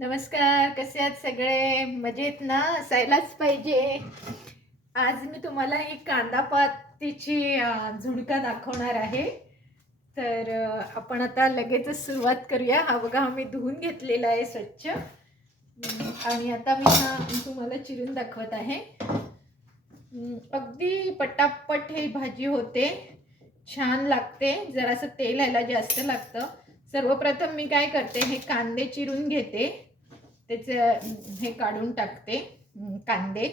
नमस्कार, कसे आहात सगळे? मजेत ना? असायलाच पाहिजे. आज मी तुम्हाला एक कांदा पातीची झुणका दाखवणार आहे. तर आपण आता लगेचच सुरुवात करूया. हा बघा, मी धुवून घेतलेला आहे स्वच्छ. आणि आता मी हा तुम्हाला चिरून दाखवत आहे. अगदी पटापट ही भाजी होते, छान लागते. जरासं तेल ह्याला जास्त लागतं. सर्वप्रथम मी काय करते, हे कांदे चिरून घेते, त्याचं हे काढून टाकते कांदे,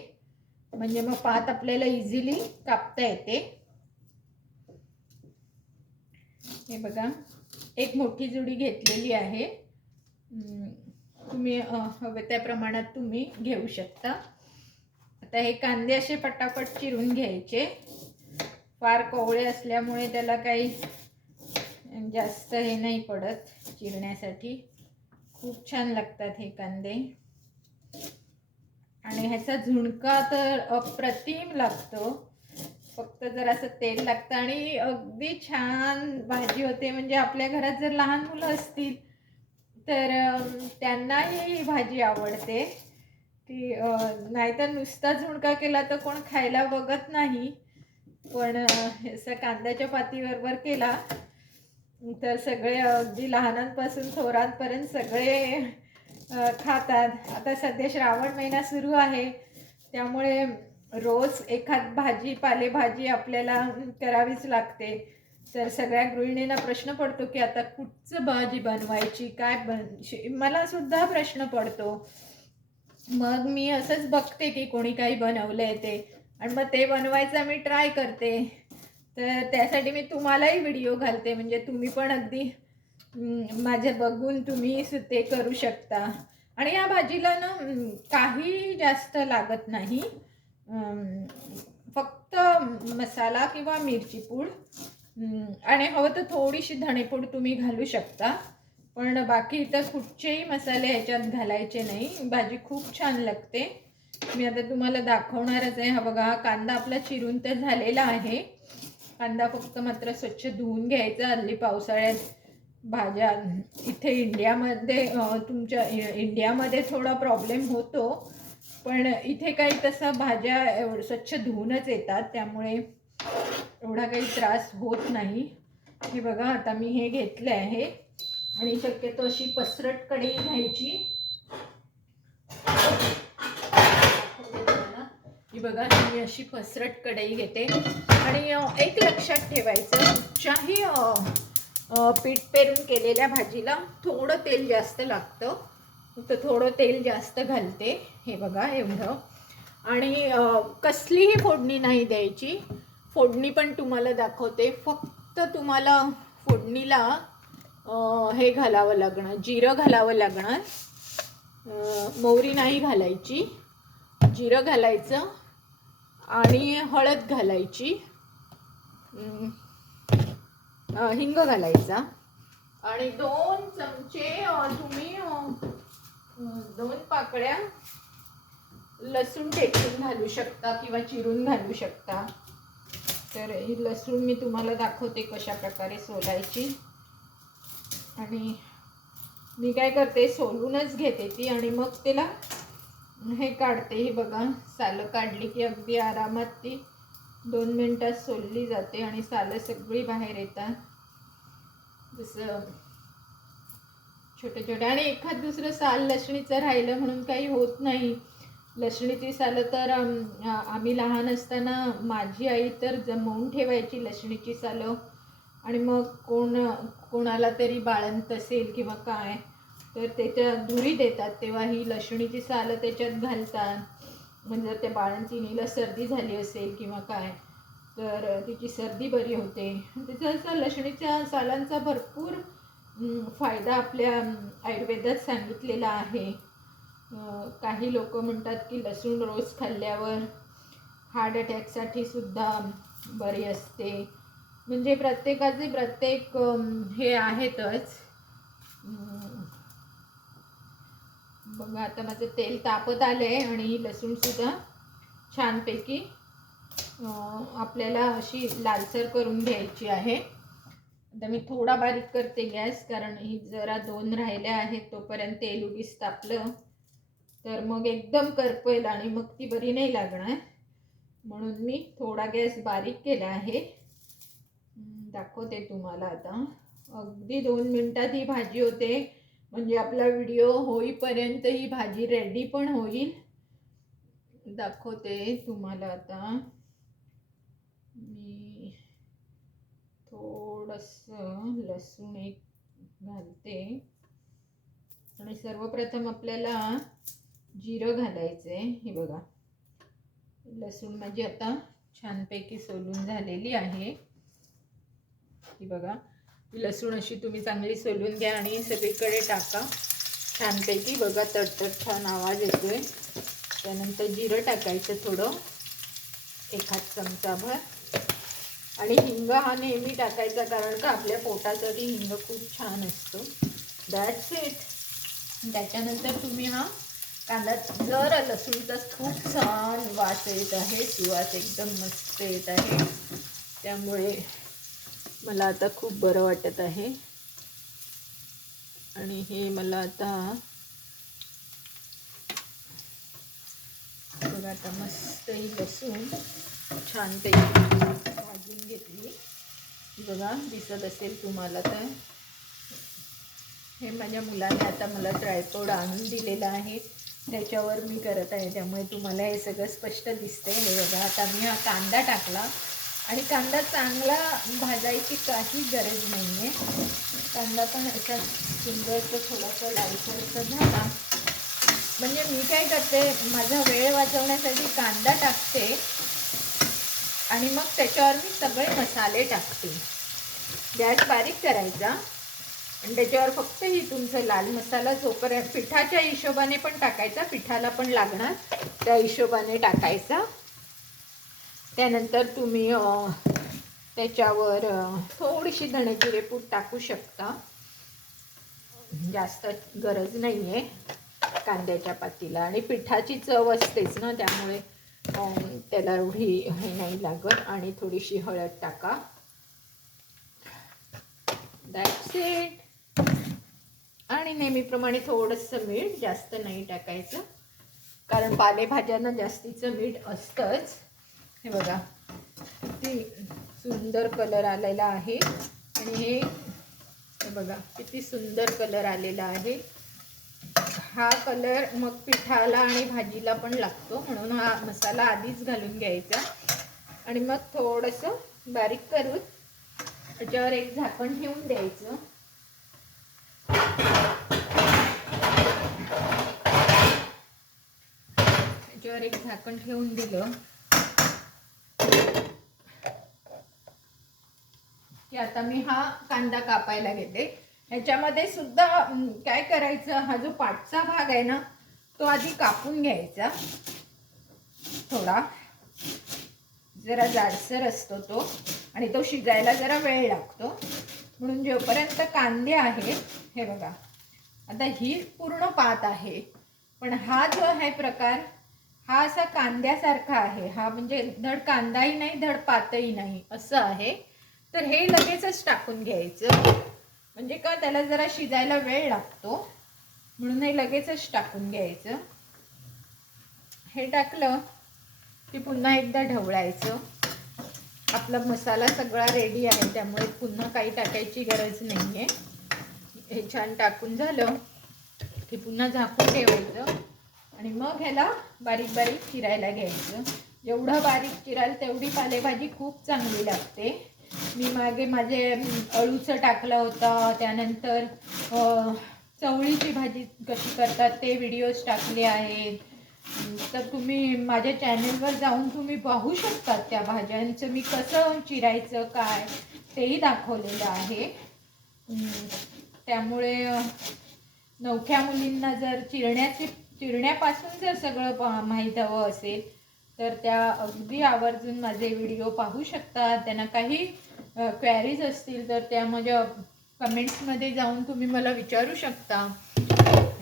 म्हणजे मग पात आपल्याला इझिली कापता येते. हे बघा, एक मोठी जुडी घेतलेली आहे. तुम्ही हवे त्या प्रमाणात तुम्ही घेऊ शकता. आता हे कांदे असे पटापट चिरून घ्यायचे. फार कोवळे असल्यामुळे त्याला काही जास्त हे नाही पडत चिरण्यासाठी. खूप छान लागतात हे कांदे आणि ह्याचा झुणका तर अप्रतिम लागतो. फक्त जरासं तेल लागतं आणि अगदी छान भाजी होते. म्हणजे आपल्या घरात जर लहान मुलं असतील तर त्यांनाही ही भाजी आवडते. की नाहीतर नुसता झुणका केला तर कोण खायला बघत नाही, पण असं कांद्याच्या पातीबरोबर केला तर सगळे अगदी लहानांपासून थोरांपर्यंत सगळे खातात. आता सध्या श्रावण महिना सुरू आहे, त्यामुळे रोज एखाद भाजी पालेभाजी आपल्याला करावीच लागते. तर सगळ्या गृहिणींना प्रश्न पडतो की आता कुठचं भाजी बनवायची, काय मला सुद्धा प्रश्न पडतो. मग मी असंच बघते की कोणी काही बनवलं आहे ते, आणि मग ते बनवायचा मी ट्राय करते. तर त्यासाठी मी तुम्हालाही व्हिडिओ घालते, म्हणजे तुम्ही पण अगदी माझे बघून तुम्ही ते करू शकता. आणि या भाजीला ना काही जास्त लागत नाही. फक्त मसाला किंवा मिरची पूड, आणि हवं तर थोडीशी धणेपूड तुम्ही घालू शकता. पण बाकी इतर कुठचेही मसाले ह्याच्यात घालायचे नाही. भाजी खूप छान लागते. मी आता तुम्हाला दाखवणारच आहे. हा बघा, हा कांदा आपला चिरून तर झालेला आहे. कांदा फक्त मात्र स्वच्छ धुवून घ्यायचा. हल्ली पावसाळ्यात भाज्या इथे इंडियामध्ये तुमच्या इंडियामध्ये थोडा प्रॉब्लेम होतो, पण इथे काही तसं भाज्या स्वच्छ धुवूनच येतात, त्यामुळे एवढा काही त्रास होत नाही. हे बघा, आता मी हे घेतलं आहे आणि शक्यतो अशी पसरट कढई घ्यायची. ही बघा, मी अशी पसरट कढई घेते. आणि एक लक्षात ठेवायचं, कुठच्याही पीठ पेरून केलेल्या भाजीला थोडं तेल जास्त लागतं, तर थोडं तेल जास्त घालते. हे बघा एवढं. आणि कसलीही फोडणी नाही द्यायची. फोडणी पण तुम्हाला दाखवते. फक्त तुम्हाला फोडणीला हे घालावं लागणार, जिरं घालावं लागणार. मोहरी नाही घालायची, जिरं घालायचं आणि हळद घालायची, हिंग घालायचा, आणि 2 चमचे तुम्ही 2 पाकळ्या लसूण ठेचून घालू शकता किंवा चिरून घालू शकता. तर ही लसूण मी तुम्हाला दाखवते कशा प्रकारे सोलायची. आणि मी काय करते, सोलूनच घेते ती आणि मग तिला हे काढते. ही बघा, सालं काढली की अगदी आरामात ती 2 मिनिटात सोलली जाते आणि सालं सगळी बाहेर येतात. जसं छोटे छोटे, आणि एखाद दुसरं साल लसणीचं राहिलं म्हणून काही होत नाही. लसणीची सालं तर आम्ही लहान असताना माझी आई तर जमवून ठेवायची लसणीची सालं. आणि मग कोणाला तरी बाळंत असेल किंवा काय, तर त्याच्या धुरी देतात तेव्हा ही लसणीची सालं त्याच्यात घालतात. म्हणजे त्या बाळंतीणीला सर्दी झाली असेल किंवा काय, तर तिची सर्दी बरी होते. त्याचा लसणीच्या सालांचा भरपूर फायदा आपल्या आयुर्वेदात सांगितलेला आहे. काही लोक म्हणतात की लसूण रोज खाल्ल्यावर हार्ट अटॅकसाठी सुद्धा बरी असते. म्हणजे प्रत्येकाचे प्रत्येक हे आहेतच. बघा, आता माझं तेल तापत आलं आहे आणि लसूणसुद्धा छानपैकी आपल्याला अशी लालसर करून घ्यायची आहे. आता मी थोडा बारीक करते गॅस, कारण ही जरा 2 राहिल्या आहेत तोपर्यंत तेल उगीच तापलं तर मग एकदम करपेल आणि मग ती बरी नाही लागणार. म्हणून मी थोडा गॅस बारीक केला आहे. दाखवते तुम्हाला आता. अगदी 2 मिनिटात ही भाजी होते, म्हणजे आपला व्हिडिओ होईपर्यंत ही भाजी रेडी पण होईल. दाखवते तुम्हाला आता. मी थोडंसं लसूण एक घालते आणि सर्वप्रथम आपल्याला जिरं घालायचं आहे. हे बघा, लसूण माझी आता छानपैकी सोलून झालेली आहे. ही बघा, लसूण अशी तुम्ही चांगली सोलून घ्या आणि सगळीकडे टाका छानपैकी. बघा तडतड छान आवाज येतोय. त्यानंतर जिरं टाकायचं थोडं, 1 चमचाभर. आणि हिंग हा नेहमी टाकायचा, कारण का आपल्या पोटासाठी हिंग खूप छान असतो. That's it. त्याच्यानंतर तुम्ही हा कांदा, जर लसूणचा खूप छान वास येत आहे, सुवास एकदम मस्त येत आहे, त्यामुळे मला आता खूप बरं वाटत आहे. आणि हे मला आता बघा, आता मस्त ही लसूण छानपैकी भाजून घेतली. बघा, दिसत असेल तुम्हाला. तर हे माझ्या मुलाने आता मला ट्रायपॉड आणून दिलेला आहे, त्याच्यावर मी करत आहे, त्यामुळे तुम्हाला हे सगळं स्पष्ट दिसतंय. हे बघा, आता मी हा कांदा टाकला आणि कांदा चांगला भाजायची काही गरज नाही आहे. कांदा पण असा सुंदरसा थोडासा लालसरसा झाला म्हणजे मी काय करते, माझा वेळ वाचवण्यासाठी कांदा टाकते आणि मग त्याच्यावर मी सगळे मसाले टाकते. गॅस बारीक करायचा आणि त्याच्यावर फक्त ही तुमचं लाल मसाला जोपर्यंत, पिठाच्या हिशोबाने पण टाकायचा, पिठाला पण लागणार त्या हिशोबाने टाकायचा. त्यानंतर तुम्ही त्याच्यावर थोडीशी धणेजिरे पूड टाकू शकता, जास्त गरज नाही आहे कांद्याच्या पातीला. आणि पिठाची चव असतेच ना, त्यामुळे त्याला एवढी हे नाही लागत. आणि थोडीशी हळद टाका. That's it. आणि नेहमीप्रमाणे थोडंसं मीठ, जास्त नाही टाकायचं, कारण पालेभाज्यांना जास्तीचं मीठ असतंच. हे बघा, किती सुंदर कलर आलेला आहे. आणि हे बघा, किती सुंदर कलर आलेला आहे. हा कलर मग पिठाला आणि भाजीला पण लागतो, म्हणून हा मसाला आधीच घालून घ्यायचा. आणि मग थोडंसं बारीक करून त्याच्यावर एक झाकण ठेवून द्यायचं. त्याच्यावर एक झाकण ठेवून दिलं की आता मी हा कांदा कापायला घेते. ह्याच्यामध्ये सुद्धा काय करायचं, हा जो पाठचा भाग आहे ना, तो आधी कापून घ्यायचा. थोडा जरा जाडसर असतो तो, आणि तो शिजायला जरा वेळ लागतो. म्हणून जोपर्यंत कांदे आहे, हे बघा, आता ही पूर्ण पात आहे, पण हा जो आहे प्रकार, हा असा कांद्यासारखा आहे. हा म्हणजे धड कांदाही नाही, धड पातही नाही, असं आहे. तर हे लगेचच टाकून घ्यायचं, म्हणजे का त्याला जरा शिजायला वेळ लागतो, म्हणून हे लगेचच टाकून घ्यायचं. हे टाकलं की पुन्हा एकदा ढवळायचं. आपला मसाला सगळा रेडी आहे, त्यामुळे पुन्हा काही टाकायची गरज नाही आहे. हे छान टाकून झालं की पुन्हा झाकून ठेवायचं. आणि मग ह्याला बारीक बारीक चिरायला घ्यायचं. जेवढं बारीक चिराल तेवढी पालेभाजी खूप चांगली लागते. मी मागे माझे अळूचं टाकलं होतं, त्यानंतर चवळीची भाजी कशी करतात ते व्हिडिओज टाकले आहेत. तर तुम्ही माझ्या चॅनलवर जाऊन तुम्ही पाहू शकतात. त्या भाज्यांचं मी कसं चिरायचं काय तेही दाखवलेलं आहे. त्यामुळे नवख्या मुलींना जर चिरण्यापासून जर सगळं माहीत हवं असेल तर त्या अगदी आवर्जून माझे व्हिडिओ पाहू शकतात. त्यांना काही क्वेरीज असतील तर त्या माझ्या कमेंट्समध्ये जाऊन तुम्ही मला विचारू शकता.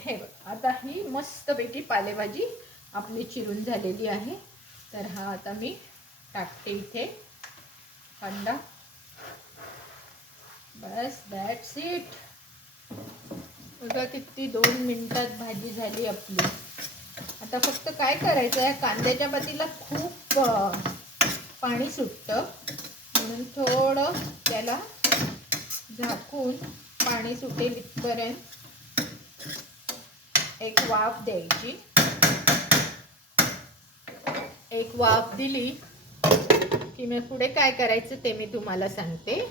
हे बघ, आता ही मस्तपैकी पालेभाजी आपली चिरून झालेली आहे. तर हा आता मी टाकते इथे कांदा. बस दॅट्स इट. बघा किती 2 मिनिटात भाजी झाली आपली. आता फक्त काय करायचं आहे, कांद्याच्या पातीला खूप पाणी सुटतं, म्हणून थोडं त्याला झाकून पाणी सुटेल इथपर्यंत एक वाफ द्यायची. एक वाफ दिली की मी पुढे काय करायचं ते मी तुम्हाला सांगते.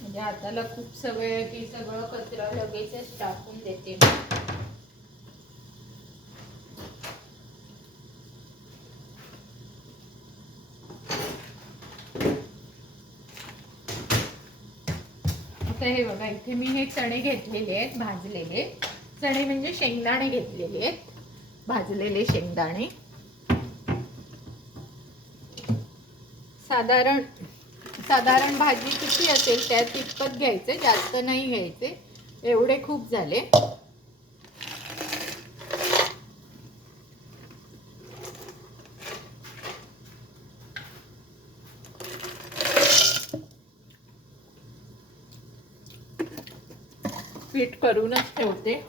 म्हणजे हाताला खूप सवय आहे की सगळं कचरा लगेचच टाकून देते. आता हे बघा, इथे मी हे चणे घेतलेले आहेत भाजलेले. चणे म्हणजे शेंगदाणे घेतलेले आहेत, भाजलेले शेंगदाणे. साधारण भाजी किती असेल त्या तितपत घ्यायचे, जास्त नाही घ्यायचे. एवढे खूप झाले. पीठ करूनच ठेवते.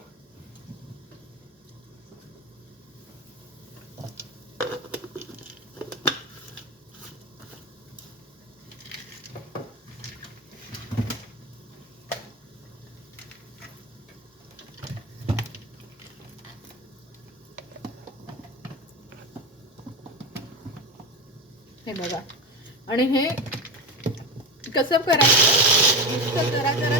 हे बघा, आणि हे कसं करायचं, नुसतं जरा जरा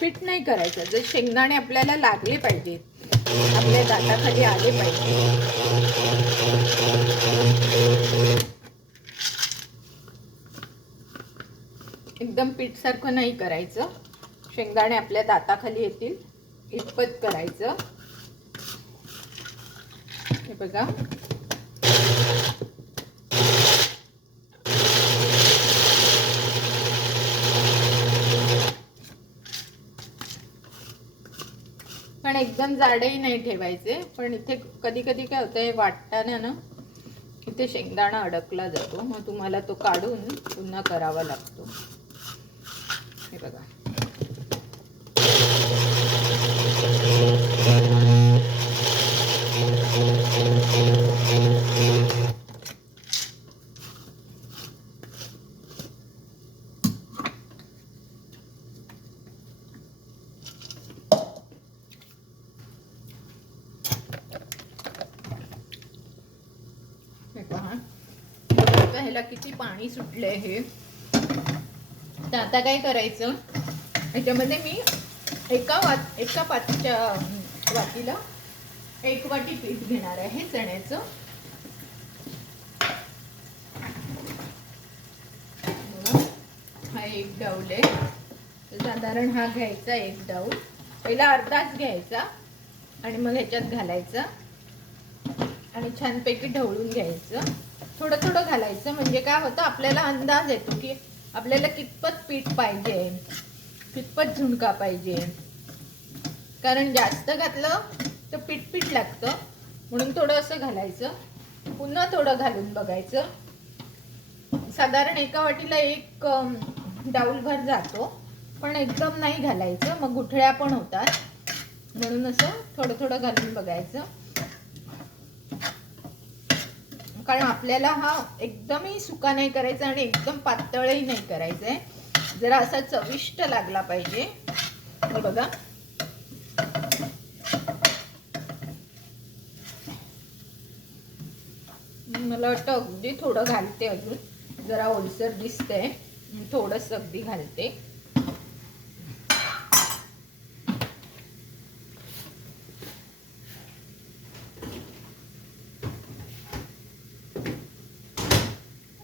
पीठ नाही करायचं. जर शेंगदाणे आपल्याला लागले पाहिजे, आपल्या दाताखाली आले पाहिजे. एकदम पीठ सारखं नाही करायचं. शेंगदाणे आपल्या दाताखाली येतील इतपत करायचं. हे बघा, पण एकदम जाडही नाही ठेवायचे. पण इथे कधी कधी काय होतं, हे वाटताना ना इथे शेंगदाणा अडकला जातो, मग तुम्हाला तो काढून पुन्हा करावा लागतो. हे बघा, ह्याला किती पाणी सुटलंय हे. तर आता काय करायचं, ह्याच्यामध्ये मी एका पातीच्या वाटीला 1 वाटी पीठ घेणार आहे चण्याचं. हा 1 डाऊल आहे, तर साधारण हा घ्यायचा 1 डाऊल. पहिला अर्धाच घ्यायचा आणि मग ह्याच्यात घालायचा आणि छानपैकी ढवळून घ्यायचं. थोडं थोडं घालायचं, म्हणजे काय होतं, आपल्याला अंदाज येतो की आपल्याला कितपत पीठ पाहिजे, कितपत झुणका पाहिजे. कारण जास्त घातलं तर पीठ लागतं, म्हणून थोडं असं घालायचं. पुन्हा थोडं घालून बघायचं. साधारण एका वाटीला 1 डाऊलभर जातो, पण एकदम नाही घालायचं, मग गुठळ्या पण होतात. म्हणून असं थोडं थोडं घालून बघायचं. कारण आपल्याला हा एकदमही सुका नाही करायचा आणि एकदम पातळही नाही करायचंय. जरा असा चविष्ट लागला पाहिजे. हे बघा, मला वाटतं अगदी थोडं घालते, अजून जरा ओलसर दिसतंय, थोडंसं अगदी घालते.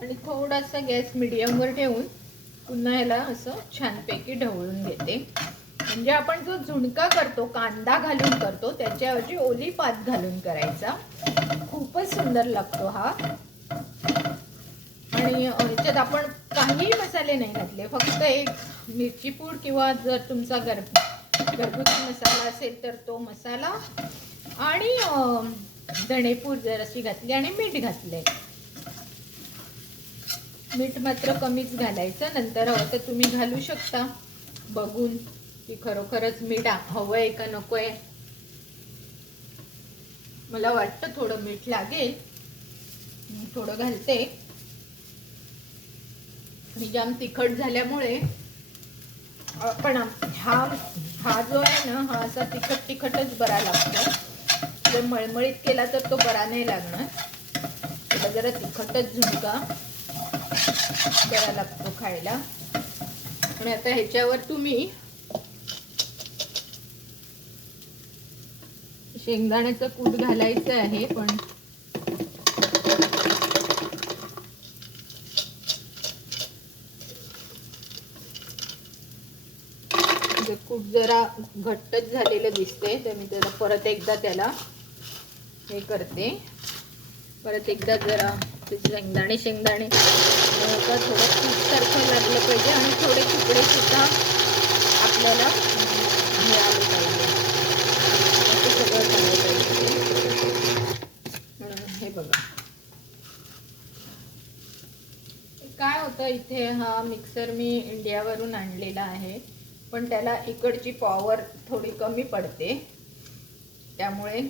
आणि थोडासा गॅस मीडियमवर ठेवून पुन्हा ह्याला असं छानपैकी ढवळून घेते. म्हणजे आपण जो झुणका करतो कांदा घालून करतो, त्याच्याऐवजी ओली पात घालून करायचा. खूपच सुंदर लागतो हा. आणि याच्यात आपण काही मसाले नाही घातले, फक्त 1 मिरची पूड किंवा जर तुमचा घरगुती मसाला असेल तर तो मसाला आणि धणेपूड जराशी घातली आणि मीठ घातले. मीठ मात्र कमीच घालायचं, नंतर हवं तर तुम्ही घालू शकता बघून की खरोखरच मीठ हवंय का नकोय. मला वाटतं थोडं मीठ लागेल, थोडं घालते. आणि जाम तिखट झाल्यामुळे पण हा जो आहे ना, हा असा तिखटच बरा लागतो. जर मळमळीत केला तर तो बरा नाही लागणार. त्याला जरा तिखटच झुणका बरा लागतो खायला. आणि आता ह्याच्यावर तुम्ही शेंगदाण्याचं कूट घालायचं आहे, पण कूट जरा घट्टच झालेलं दिसते, तर मी त्याला परत एकदा त्याला हे करते. परत एकदा जरा शेंगदाणे थोडं कूटसारखं लागलं पाहिजे आणि थोडे तुकडे सुद्धा आपल्याला मिळाले पाहिजे. असं सगळं झालं पाहिजे. हे बघा काय होतं, इथे हा मिक्सर मी इंडियावरून आणलेला आहे, पण त्याला इकडची पॉवर थोडी कमी पडते. त्यामुळे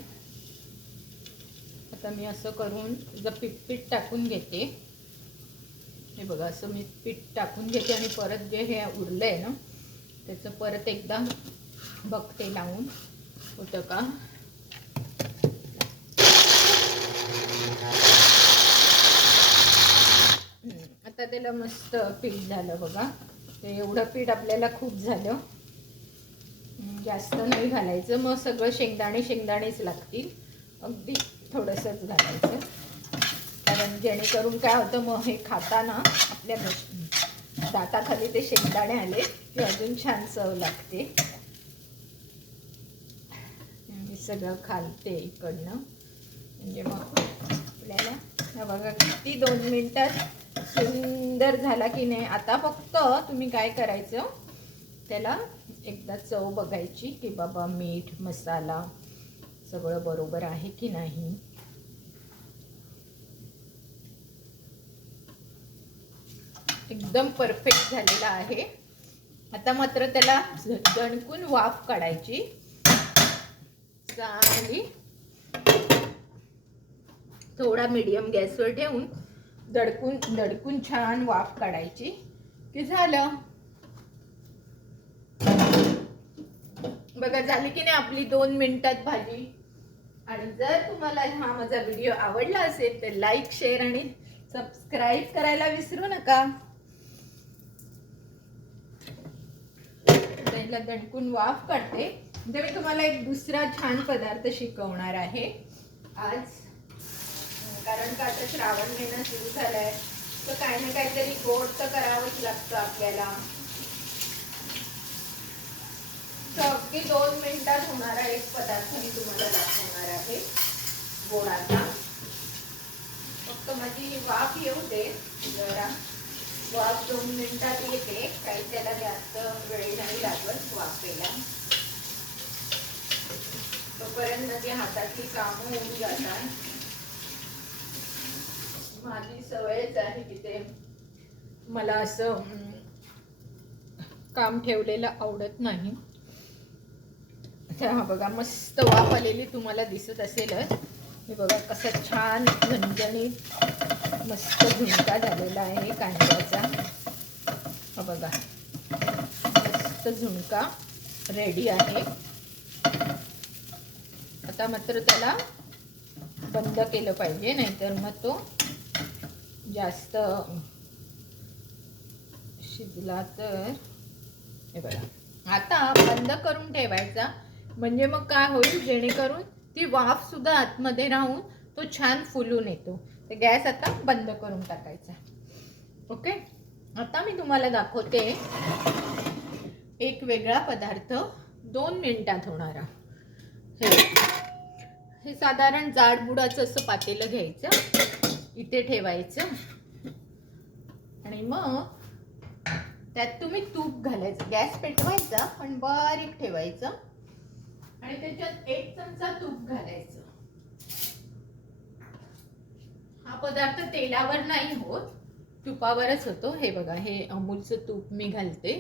आता मी असं करून पीठ टाकून घेते. हे बघा असं मी पीठ टाकून घेते आणि परत जे हे उरलंय ना त्याचं परत एकदा बघते लावून होतं का. आता त्याला मस्त पीठ झालं बघा. ते एवढं पीठ आपल्याला खूप झालं, जास्त नाही घालायचं. मग सगळं शेंगदाणेच लागतील, अगदी थोडंसंच घालायचं. कारण जेणेकरून काय होतं, मग हे खाताना आपल्या दाताखाली ते शेंगदाणे आले की अजून छान चव लागते. मी सगळं घालते इकडनं, म्हणजे मग आपल्याला बघा किती 2 मिनिटात सुंदर झाला की नाही. आता फक्त तुम्ही काय करायचं, त्याला एकदा चव बघायची की बाबा मीठ मसाला सगळं बरोबर आहे की नाही. एकदम परफेक्ट झालेला आहे. आता मात्र त्याला दणकून वाफ काढायची चांगली. थोडा मीडियम गॅसवर ठेवून दडकून छान वाफ काढायची की झालं. बघा झाली की नाही आपली 2 मिनिटात भाजी. आणि जर तुम्हाला हा माझा व्हिडिओ आवडला असेल तर लाईक शेअर आणि सबस्क्राईब करायला विसरू नका. त्याला दणकून वाफ काढते. म्हणजे मी तुम्हाला एक दुसरा छान पदार्थ शिकवणार आहे आज. कारण का आता श्रावण महिना सुरू झालाय, तर काही ना काहीतरी गोड तर करावंच लागतं आपल्याला. तर अगदी 2 मिनिटात होणारा एक पदार्थ मी तुम्हाला दाखवणार आहे गोडाचा. फक्त माझी वाफ येऊ दे जरा. वाफ 2 मिनिटात येते, काही त्याला जास्त वेळ नाही लागत वाफेला. तोपर्यंत माझी हातातली कामं होऊन जातात. माझी सवयच आहे की ते मला असं काम ठेवलेलं आवडत नाही. हा बघा मस्त वाफ आलेली तुम्हाला दिसत असेलच. हे बघा कसं छान झणझणीत मस्त झुणका झालेला आहे कांद्याचा. हा बघा मस्त झुणका रेडी आहे. आता मात्र त्याला बंद केलं पाहिजे, नाहीतर मग तो जास्त शिजला तर. हे बघा आता बंद करून ठेवायचा, म्हणजे मग काय होईल, जेणेकरून ती वाफ सुद्धा आतमध्ये राहून तो छान फुलून येतो. तर गॅस आता बंद करून टाकायचा. ओके. आता मी तुम्हाला दाखवते एक वेगळा पदार्थ 2 मिनिटात होणारा. हे साधारण जाडबुडाचं असं पातेलं घ्यायचं, इथे ठेवायचं आणि मग त्यात तुम्ही तूप घालायचं. गॅस पेटवायचा पण बारीक ठेवायचं आणि त्याच्यात 1 चमचा तूप घालायचं. हा पदार्थ तेलावर नाही होत, तुपावरच होतो. हे बघा, हे अमूलचं तूप मी घालते.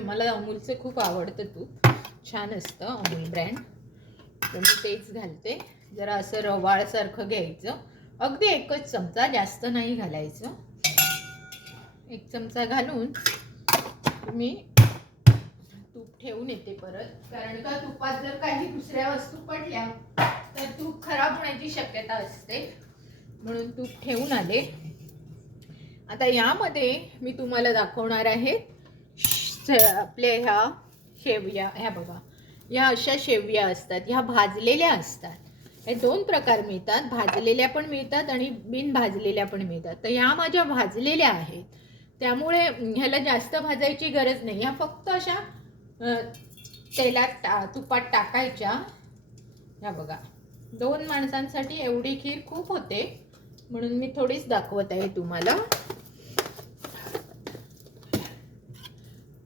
मला अमूलचं खूप आवडतं तूप, छान असतं अमूल ब्रँड, तर मी तेच घालते. जरा असं रवाळसारखं घ्यायचं, अगदी 1च चमचा, जास्त नाही घालायचं. 1 चमचा घालून मी तूप ठेवून येते परत, कारण का तुपात जर काही दुसऱ्या वस्तू पडल्या तर तूप खराब होण्याची शक्यता असते, म्हणून तूप ठेवून आले. आता यामध्ये मी तुम्हाला दाखवणार आहे आपल्या ह्या शेवया. ह्या बघा, या अशा शेवया असतात, ह्या भाजलेल्या असतात. हे 2 प्रकार मिळतात, भाजलेल्या पण मिळतात आणि बिन भाजलेल्या पण मिळतात. तर ह्या माझ्या भाजलेल्या आहेत, त्यामुळे ह्याला जास्त भाजायची गरज नाही. ह्या फक्त अशा तेलात तुपात टाकायच्या. ह्या बघा, 2 माणसांसाठी एवढी खीर खूप होते, म्हणून मी थोडीच दाखवत आहे तुम्हाला.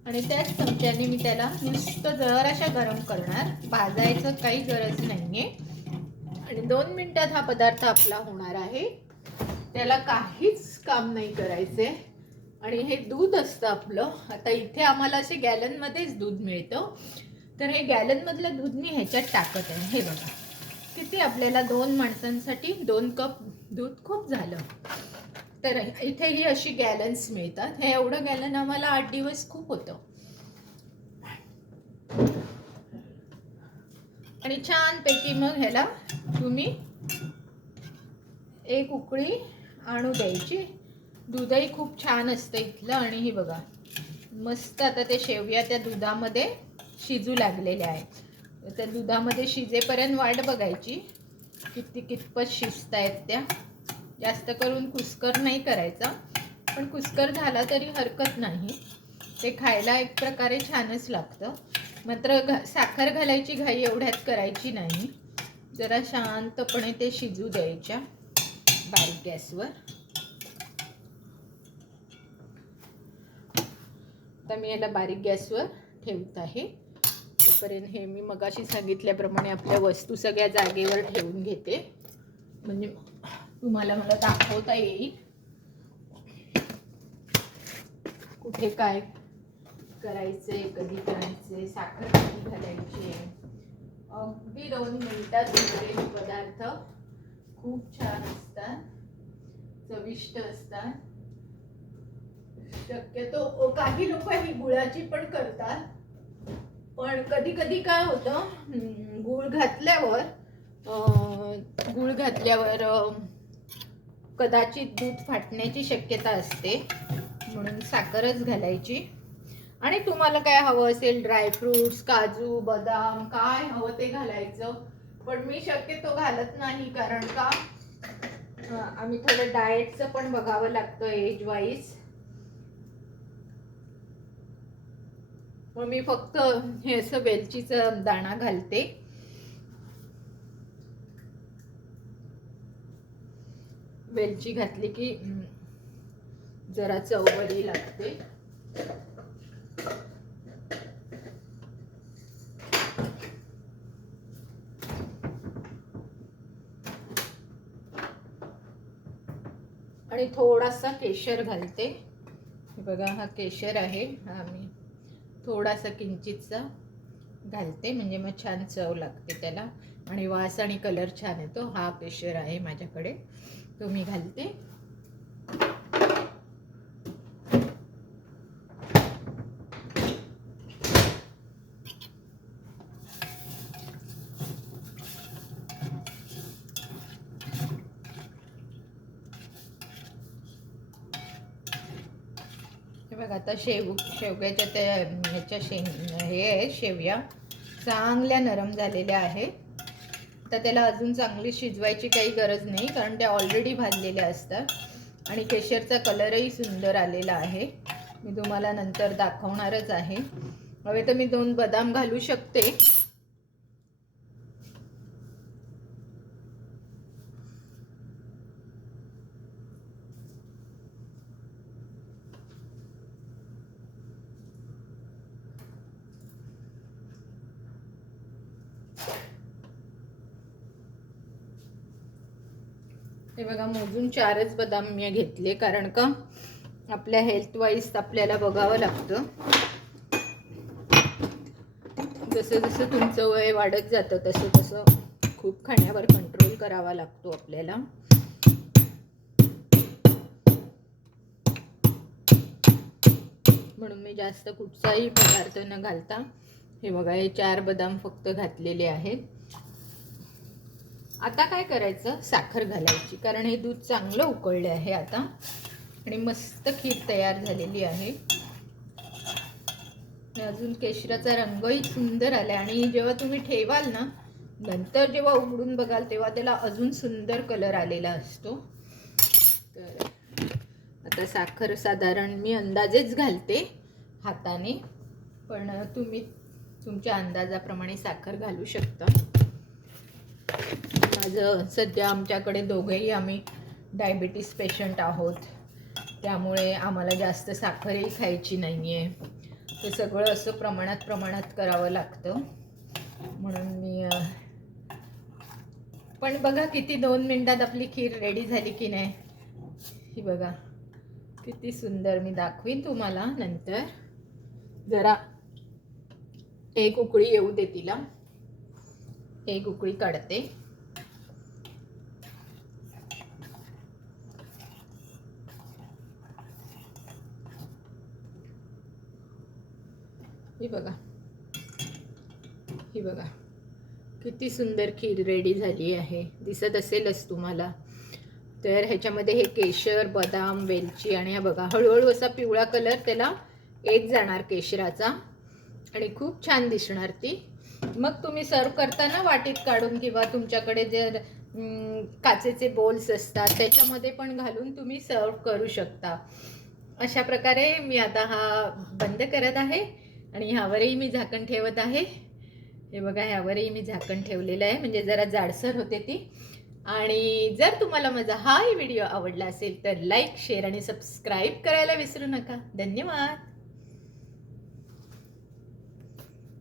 आणि त्याच चमच्याने मी त्याला नुसतं जराशा गरम करणार, भाजायचं काही गरज नाहीये. आणि 2 मिनिटात हा पदार्थ आपला होणार आहे, त्याला काहीच काम नाही करायचे. आणि हे दूध असतं आपलं. आता इथे आम्हाला असे गॅलनमध्येच दूध मिळतं, तर हे गॅलनमधलं दूध मी ह्याच्यात टाकत आहे. हे बघा, किती आपल्याला 2 माणसांसाठी 2 कप दूध खूप झालं. तर इथे ही अशी गॅलन्स मिळतात. हे एवढं गॅलन आम्हाला 8 दिवस खूप होतं. आणि छानपैकी मग ह्याला तुम्ही 1 उकळी आणू द्यायची. दूधही खूप छान असतं इथलं. आणि हे बघा, मस्त आता ते शेवया त्या दुधामध्ये शिजू लागलेल्या आहेत. त्या दुधामध्ये शिजेपर्यंत वाट बघायची, कितपत शिजतायत त्या. जास्त करून कुस्कर नाही करायचा, पण कुस्कर झाला तरी हरकत नाही, ते खायला एक प्रकारे छानच लागतं. मात्र साखर घालायची घाई एवढ्यात करायची नाही, जरा शांतपणे ते शिजू द्यायच्या बारीक गॅसवर. आता मी याला बारीक गॅसवर ठेवत आहे. तोपर्यंत हे मी मगाशी सांगितल्याप्रमाणे आपल्या वस्तू सगळ्या जागेवर ठेवून घेते, म्हणजे तुम्हाला मला दाखवता येईल कुठे काय करायचे, कधी करायचे, साखर कधी घालायची. अगदी 2 मिनिटात हे पदार्थ खूप छान असतात, चविष्ट असतात. शक्यतो काही लोक ही गुळाची पण करतात, पण कधी कधी काय होतं, गुळ घातल्यावर कदाचित दूध फाटण्याची शक्यता असते, म्हणून साखरच घालायची. आणि तुम्हाला काय हवं असेल, ड्रायफ्रुट्स, काजू, बदाम, काय हवं ते घालायचं. पण मी शक्यतो घालत नाही, कारण का आम्ही थोडं डाएटचं पण बघावं लागतं एज वाईज. मग मी फक्त हे असं वेलचीचा दाणा घालते. वेलची घातली की जरा चव बरी लागते. आणि थोडासा केशर घालते. बघा, हा केशर आहे, हा मी थोडासा किंचितचा घालते, म्हणजे मग छान चव लागते त्याला, आणि वास आणि कलर छान येतो. हा केशर आहे माझ्याकडे, तो मी घालते. बघा, आता शेवग्याच्या त्या ह्याच्या हे शेवया चांगल्या नरम झालेल्या आहेत. तर त्याला अजून चांगली शिजवायची काही गरज नाही, कारण त्या ऑलरेडी भाजलेल्या असतात. आणि केशरचा कलरही सुंदर आलेला आहे, मी तुम्हाला नंतर दाखवणारच आहे. हवे तर मी 2 बदाम घालू शकते. हे बघा मोजून 4च बदाम मी घेतले, कारण का आपल्या हेल्थ वाईज आपल्याला बघावं लागतं. जसं जसं तुमचं वय वाढत जातं तसं तसं खूप खाण्यावर कंट्रोल करावा लागतो आपल्याला. म्हणून मी जास्त कुठचाही पदार्थ न घालता हे बघा हे 4 बदाम फक्त घातलेले आहेत. आता काय करायचं, साखर घालायची, कारण हे दूध चांगलं उकळले आहे आता आणि मस्त खीर तयार झालेली आहे. अजून केशराचा रंगही सुंदर आला आणि जेव्हा तुम्ही ठेवाल ना, नंतर जेव्हा उघडून बघाल तेव्हा त्याला अजून सुंदर कलर आलेला असतो. तर आता साखर साधारण मी अंदाजेच घालते हाताने, पण तुम्ही तुमच्या अंदाजाप्रमाणे साखर घालू शकता. माझं सध्या आमच्याकडे दोघेही आम्ही डायबिटीस पेशंट आहोत, त्यामुळे आम्हाला जास्त साखरही खायची नाही आहे. ते सगळं असं प्रमाणात करावं लागतं. म्हणून मी पण बघा किती 2 मिनिटात आपली खीर रेडी झाली की नाही. ही बघा किती सुंदर. मी दाखवीन तुम्हाला नंतर. जरा एक उकळी येऊ दे तिला, एक उकळी काढते. ही बघा, ही बघा किती सुंदर खीर रेडी झाली आहे. दिसत असेलच तुम्हाला. तर ह्याच्यामध्ये हे केशर, बदाम, वेलची आणि हा बघा हळूहळू असा पिवळा कलर त्याला येत जाणार केशराचा आणि खूप छान दिसणार ती. मग तुम्ही सर्व करताना वाटीत काढून किंवा तुमच्याकडे जर काचेचे बोल्स असतात त्याच्यामध्ये पण घालून तुम्ही सर्व करू शकता. अशा प्रकारे मी आता हा बंद करत आहे आणि ह्यावरही मी झाकण ठेवत आहे. हे बघा ह्यावरही मी झाकण ठेवलेलं आहे, म्हणजे जरा जाडसर होते ती. आणि जर तुम्हाला माझा हा व्हिडिओ आवडला असेल तर लाईक, शेअर आणि सबस्क्राईब करायला विसरू नका. धन्यवाद.